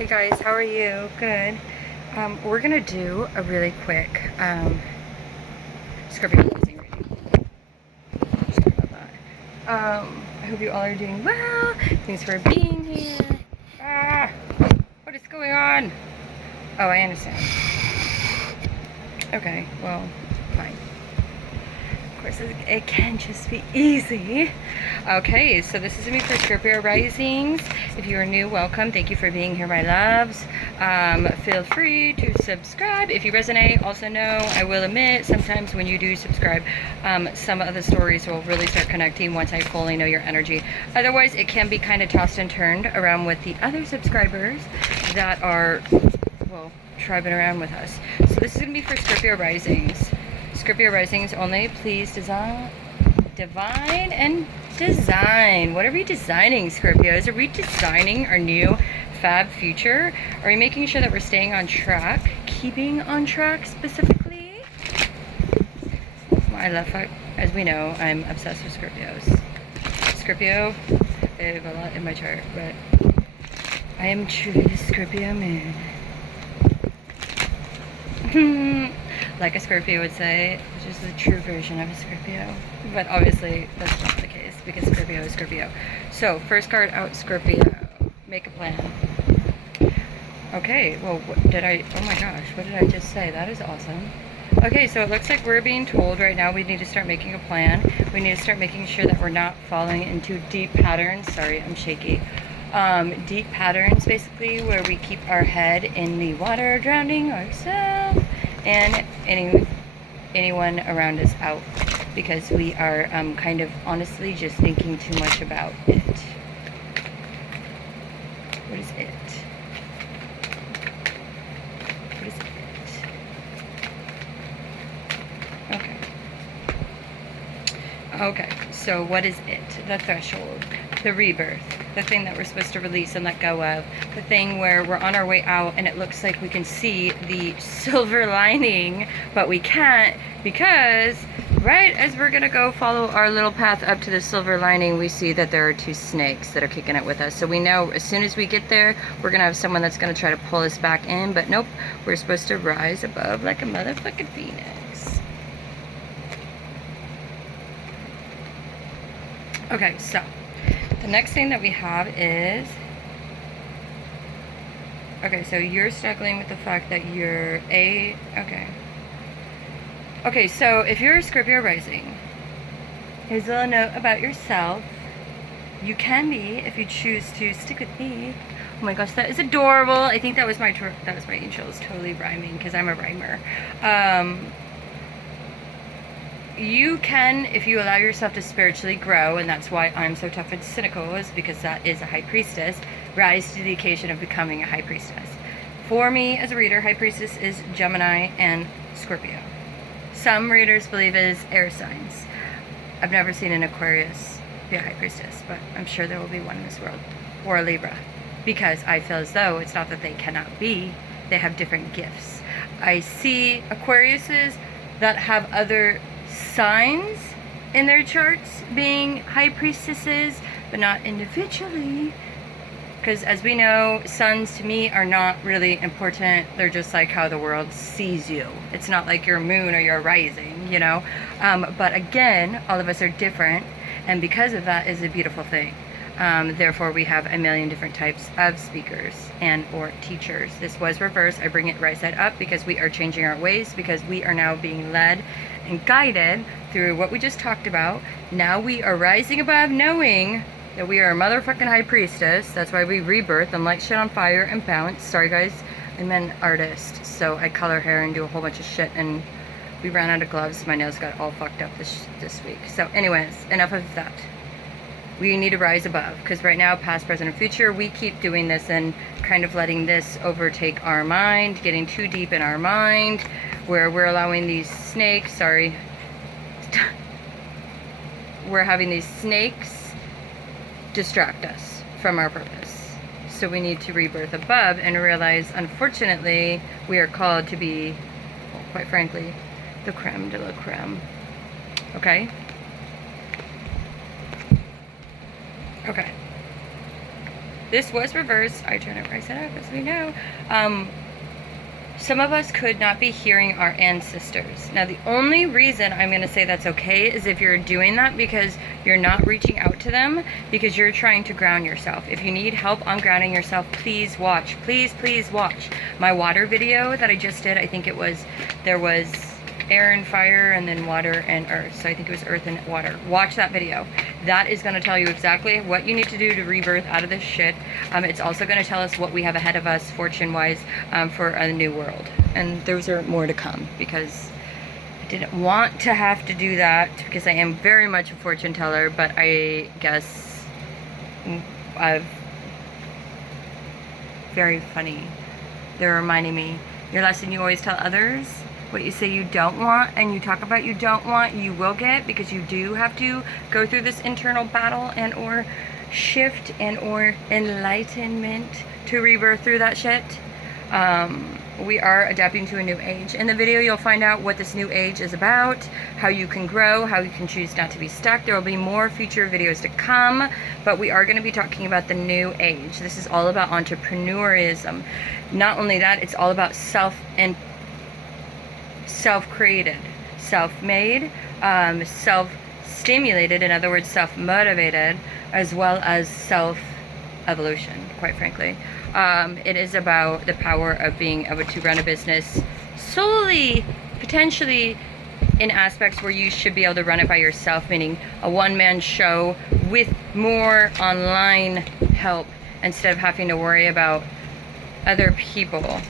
Hey guys, how are you? Good. We're gonna do a really quick Scorpio closing reading. Sorry about that. I hope you all are doing well. Thanks for being here. What is going on? Oh, I understand. Okay, well, fine. Of course, it can just be easy. Okay, so this is me for Scorpio risings. If you are new, welcome. Thank you for being here, my loves. Feel free to subscribe if you resonate. Also know, I will admit, sometimes when you do subscribe, some of the stories will really start connecting once I fully know your energy. Otherwise, it can be kind of tossed and turned around with the other subscribers that are, well, tribing around with us. So this is going to be for Scorpio risings. Scorpio risings only. Please divine and design. What are we designing, Scorpios? Are we designing our new fab future? Are we making sure that we're staying on track? Keeping on track specifically? I love, as we know, I'm obsessed with Scorpios. Scorpio, I have a lot in my chart, but I am truly the Scorpio moon. Like a Scorpio would say, which is the true version of a Scorpio. But obviously, that's not the case because Scorpio is Scorpio. So, first card out, Scorpio. Make a plan. Okay, well, what did I... Oh my gosh, what did I just say? That is awesome. Okay, so it looks like we're being told right now we need to start making a plan. We need to start making sure that we're not falling into deep patterns. Sorry, I'm shaky. Deep patterns, basically, where we keep our head in the water, drowning ourselves and anyone around us out, because we are kind of honestly just thinking too much about it. What is it? What is it? Okay. Okay, so what is it? The threshold, the rebirth, the thing that we're supposed to release and let go of, the thing where we're on our way out and it looks like we can see the silver lining, but we can't, because right as we're gonna go follow our little path up to the silver lining, we see that there are two snakes that are kicking it with us. So we know as soon as we get there, we're gonna have someone that's gonna try to pull us back in, but nope, we're supposed to rise above like a motherfucking phoenix. Okay, so the next thing that we have is, okay, so you're struggling with the fact that you're okay, so if you're a Scorpio rising, here's a little note about yourself. You can be, if you choose to, stick with me. Oh my gosh, that is adorable. I think that was my angels totally rhyming, because I'm a rhymer. You can, if you allow yourself to spiritually grow, and that's why I'm so tough and cynical, is because that is a high priestess, rise to the occasion of becoming a high priestess. For me, as a reader, high priestess is Gemini and Scorpio. Some readers believe it is air signs. I've never seen an Aquarius be a high priestess, but I'm sure there will be one in this world. Or a Libra. Because I feel as though it's not that they cannot be, they have different gifts. I see Aquariuses that have other signs in their charts being high priestesses, but not individually, because as we know, suns to me are not really important. They're just like how the world sees you. It's not like your moon or your rising, you know. But again, all of us are different, and because of that is a beautiful thing. Therefore, we have a million different types of speakers and or teachers. This was reversed. I bring it right side up because we are changing our ways, because we are now being led and guided through what we just talked about. Now we are rising above, knowing that we are a motherfucking high priestess. That's why we rebirth and light shit on fire and bounce. Sorry guys, I'm an artist, so I color hair and do a whole bunch of shit, and we ran out of gloves. My nails got all fucked up this week. So anyways, enough of that. We need to rise above, because right now, past, present, and future, we keep doing this and kind of letting this overtake our mind, getting too deep in our mind, where we're allowing these snakes, sorry, we're having these snakes distract us from our purpose. So we need to rebirth above and realize, unfortunately, we are called to be, well, quite frankly, the creme de la creme. Okay? Okay. this was reversed. I turn it right side up, as we know. Some of us could not be hearing our ancestors. Now, the only reason I'm going to say that's okay is if you're doing that because you're not reaching out to them, because you're trying to ground yourself. If you need help on grounding yourself, please watch. Please watch my water video that I just did. I think there was air and fire, and then water and earth. So I think it was earth and water. Watch that video. That is going to tell you exactly what you need to do to rebirth out of this shit. It's also going to tell us what we have ahead of us, fortune-wise, for a new world. And those are more to come, because I didn't want to have to do that, because I am very much a fortune teller, but I guess I've... Very funny. They're reminding me, your lesson you always tell others. What you say you don't want and you talk about you don't want, you will get, because you do have to go through this internal battle and or shift and or enlightenment to rebirth through that shit. We are adapting to a new age. In the video, you'll find out what this new age is about, how you can grow, how you can choose not to be stuck. There will be more future videos to come, but we are going to be talking about the new age. This is all about entrepreneurism. Not only that, it's all about self-created, self-made, self-stimulated, in other words, self-motivated, as well as self-evolution, quite frankly. It is about the power of being able to run a business solely, potentially, in aspects where you should be able to run it by yourself, meaning a one-man show with more online help instead of having to worry about other people.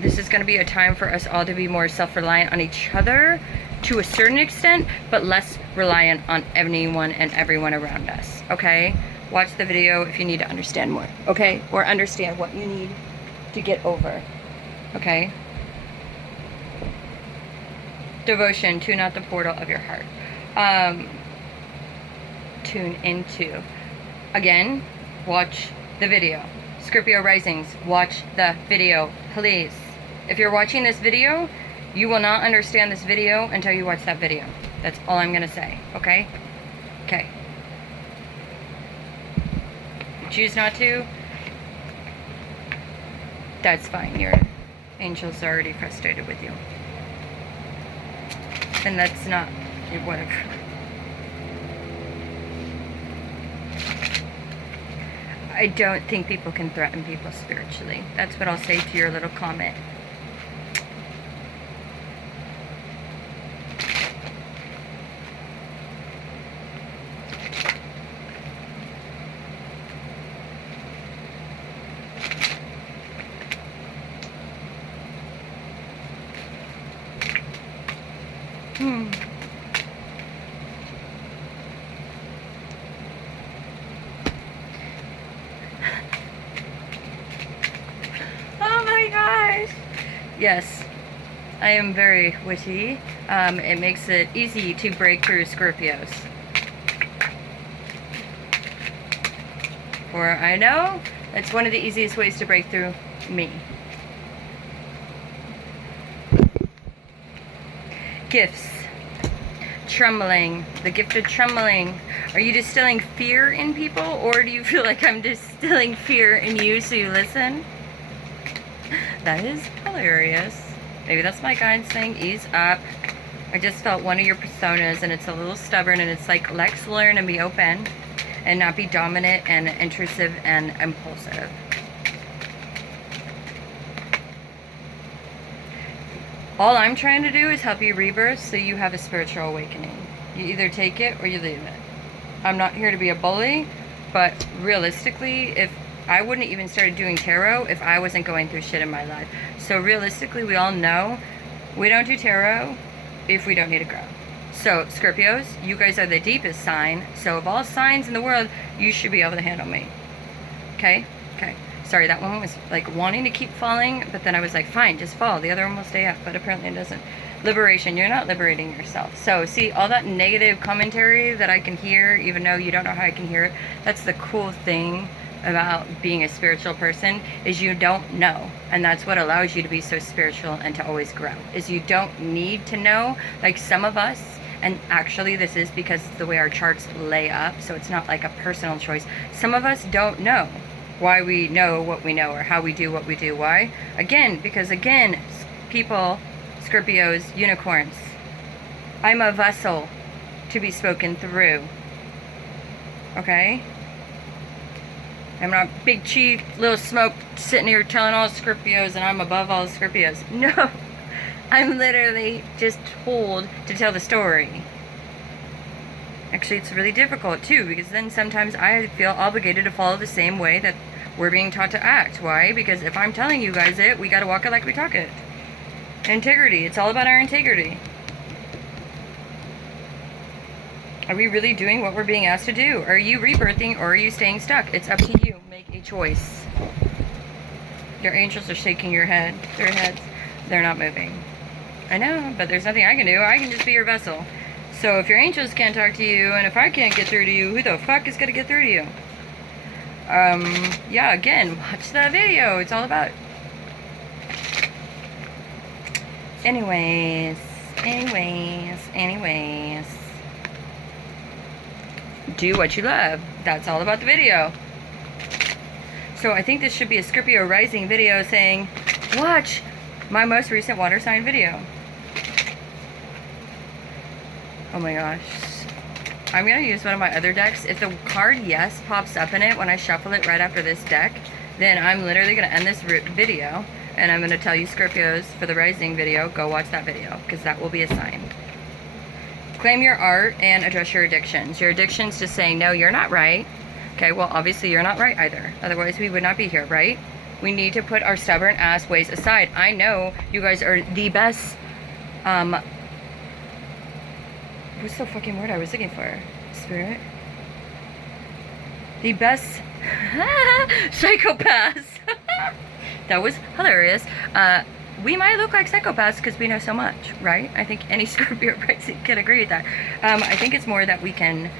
This is going to be a time for us all to be more self-reliant on each other to a certain extent, but less reliant on anyone and everyone around us, okay? Watch the video if you need to understand more, okay? Or understand what you need to get over, okay? Devotion, tune out the portal of your heart. Tune into. Again, watch the video. Scorpio risings, watch the video, please. If you're watching this video, you will not understand this video until you watch that video. That's all I'm gonna say, okay? Okay. You choose not to, that's fine. Your angels are already frustrated with you. And that's not whatever. I don't think people can threaten people spiritually. That's what I'll say to your little comment. Yes, I am very witty. It makes it easy to break through Scorpios. For I know it's one of the easiest ways to break through me. Gifts. Trembling. The gift of trembling. Are you distilling fear in people, or do you feel like I'm distilling fear in you so you listen? That is hilarious. Maybe that's my guide saying ease up. I just felt one of your personas and it's a little stubborn, and it's like, let's learn and be open and not be dominant and intrusive and impulsive. All I'm trying to do is help you rebirth so you have a spiritual awakening. You either take it or you leave it. I'm not here to be a bully, but realistically, if I wouldn't even started doing tarot if I wasn't going through shit in my life. So realistically, we all know we don't do tarot if we don't need to grow. So Scorpios, you guys are the deepest sign. So of all signs in the world, you should be able to handle me. Okay? Okay. Sorry, that one was like wanting to keep falling, but then I was like, fine, just fall. The other one will stay up, but apparently it doesn't. Liberation, you're not liberating yourself. So see, all that negative commentary that I can hear, even though you don't know how I can hear it, that's the cool thing about being a spiritual person, is you don't know. And that's what allows you to be so spiritual and to always grow, is you don't need to know. Like some of us, and actually this is because it's the way our charts lay up, so it's not like a personal choice. Some of us don't know. why we know what we know or how we do what we do. Why? Again, because again, people, Scorpios, unicorns, I'm a vessel to be spoken through. Okay? I'm not big chief, little smoke, sitting here telling all Scorpios and I'm above all Scorpios. No. I'm literally just told to tell the story. Actually, it's really difficult too, because then sometimes I feel obligated to follow the same way that we're being taught to act. Why? Because if I'm telling you guys it, we gotta walk it like we talk it. Integrity. It's all about our integrity. Are we really doing what we're being asked to do? Are you rebirthing or are you staying stuck? It's up to you. Make a choice. Your angels are shaking their heads. They're not moving. I know, but there's nothing I can do. I can just be your vessel. So if your angels can't talk to you, and if I can't get through to you, who the fuck is gonna get through to you? Yeah, again, watch the video. It's all about... Anyways. Do what you love. That's all about the video. So I think this should be a Scorpio rising video saying, watch my most recent water sign video. Oh my gosh. I'm going to use one of my other decks. If the card yes pops up in it when I shuffle it right after this deck, then I'm literally going to end this video and I'm going to tell you Scorpios for the rising video, go watch that video because that will be a sign. Claim your art and address your addictions. Your addictions to saying, no, you're not right. Okay, well, obviously you're not right either. Otherwise we would not be here, right? We need to put our stubborn ass ways aside. I know you guys are the best, what's the fucking word I was looking for? Spirit? The best psychopaths. That was hilarious. We might look like psychopaths because we know so much, right? I think any Scorpio rising can agree with that. I think it's more that we can,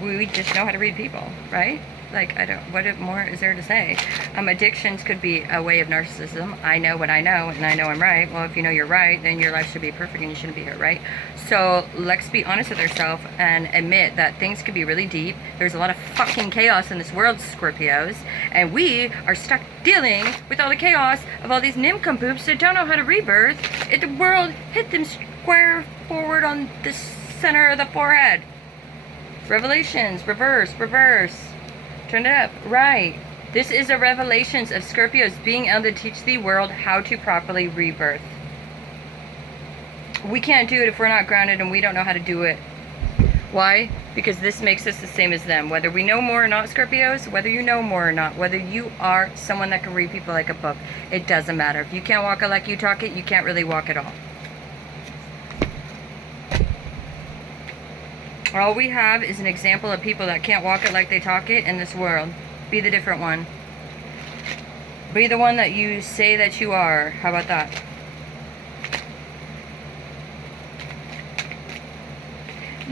we just know how to read people, right? Like, what more is there to say? Addictions could be a way of narcissism. I know what I know, and I know I'm right. Well, if you know you're right, then your life should be perfect and you shouldn't be here, right? So let's be honest with ourselves and admit that things could be really deep. There's a lot of fucking chaos in this world, Scorpios, and we are stuck dealing with all the chaos of all these nincompoops that don't know how to rebirth. If the world hit them square forward on the center of the forehead. Revelations, reverse. Turn it up. Right. This is a revelations of Scorpios being able to teach the world how to properly rebirth. We can't do it if we're not grounded and we don't know how to do it. Why? Because this makes us the same as them. Whether we know more or not, Scorpios, whether you know more or not, whether you are someone that can read people like a book, it doesn't matter. If you can't walk it like you talk it, you can't really walk at all. All we have is an example of people that can't walk it like they talk it in this world. Be the different one. Be the one that you say that you are. How about that?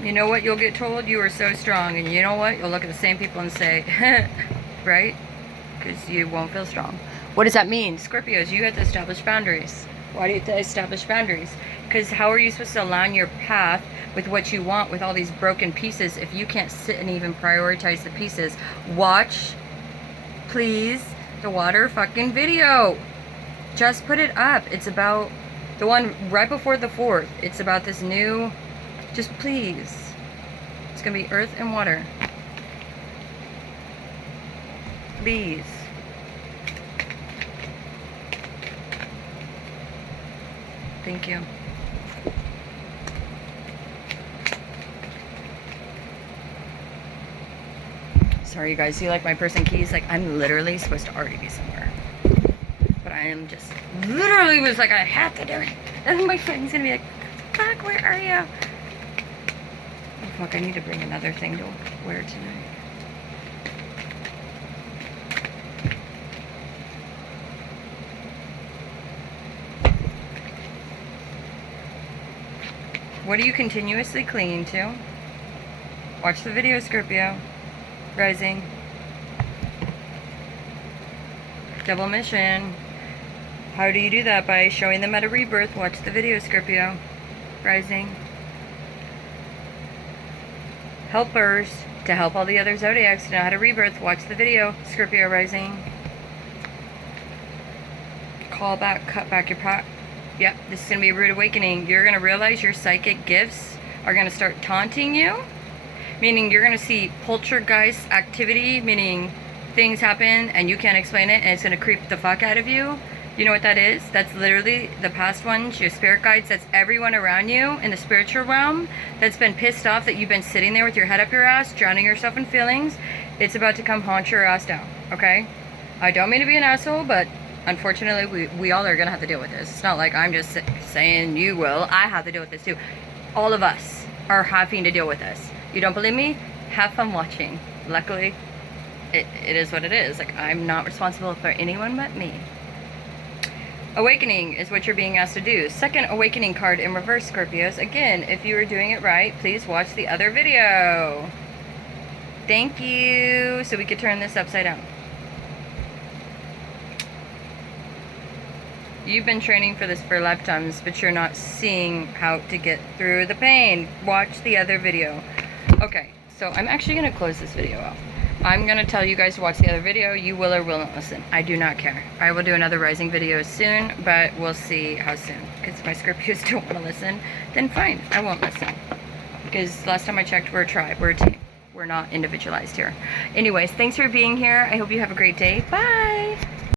You know what you'll get told? You are so strong. And you know what? You'll look at the same people and say, right? Because you won't feel strong. What does that mean? Scorpios, you have to establish boundaries. Why do you have to establish boundaries? Because how are you supposed to align your path with what you want with all these broken pieces if you can't sit and even prioritize the pieces? Watch, please, the water fucking video. Just put it up. It's about the one right before the 4th. It's about this new, just please. It's going to be earth and water. Please. Thank you. Sorry, you guys. See, like my person keys, like I'm literally supposed to already be somewhere, but I am just literally was like I have to do it. And my friend's gonna be like, "Fuck, where are you?" Oh fuck, I need to bring another thing to wear tonight. What are you continuously clinging to? Watch the video, Scorpio. Rising. Double mission. How do you do that? By showing them how to rebirth. Watch the video, Scorpio. Rising. Helpers. to help all the other zodiacs to know how to rebirth. Watch the video. Scorpio rising. Call back, cut back your pot. Yep, this is going to be a rude awakening. You're going to realize your psychic gifts are going to start taunting you. Meaning you're going to see poltergeist activity, meaning things happen and you can't explain it and it's going to creep the fuck out of you. You know what that is? That's literally the past ones, your spirit guides. That's everyone around you in the spiritual realm that's been pissed off that you've been sitting there with your head up your ass, drowning yourself in feelings. It's about to come haunt your ass down, okay? I don't mean to be an asshole, but unfortunately, we all are going to have to deal with this. It's not like I'm just saying you will. I have to deal with this too. All of us are having to deal with this. You don't believe me? Have fun watching. Luckily, it is what it is. Like, I'm not responsible for anyone but me. Awakening is what you're being asked to do. Second awakening card in reverse, Scorpios. Again, if you were doing it right, please watch the other video. Thank you. So we could turn this upside down. You've been training for this for lifetimes, but you're not seeing how to get through the pain. Watch the other video. Okay, so I'm actually going to close this video out. I'm going to tell you guys to watch the other video. You will or will not listen. I do not care. I will do another rising video soon, but we'll see how soon. Because if my Scorpios don't want to listen, then fine, I won't listen. Because last time I checked, we're a tribe, we're a team. We're not individualized here. Anyways, thanks for being here. I hope you have a great day. Bye!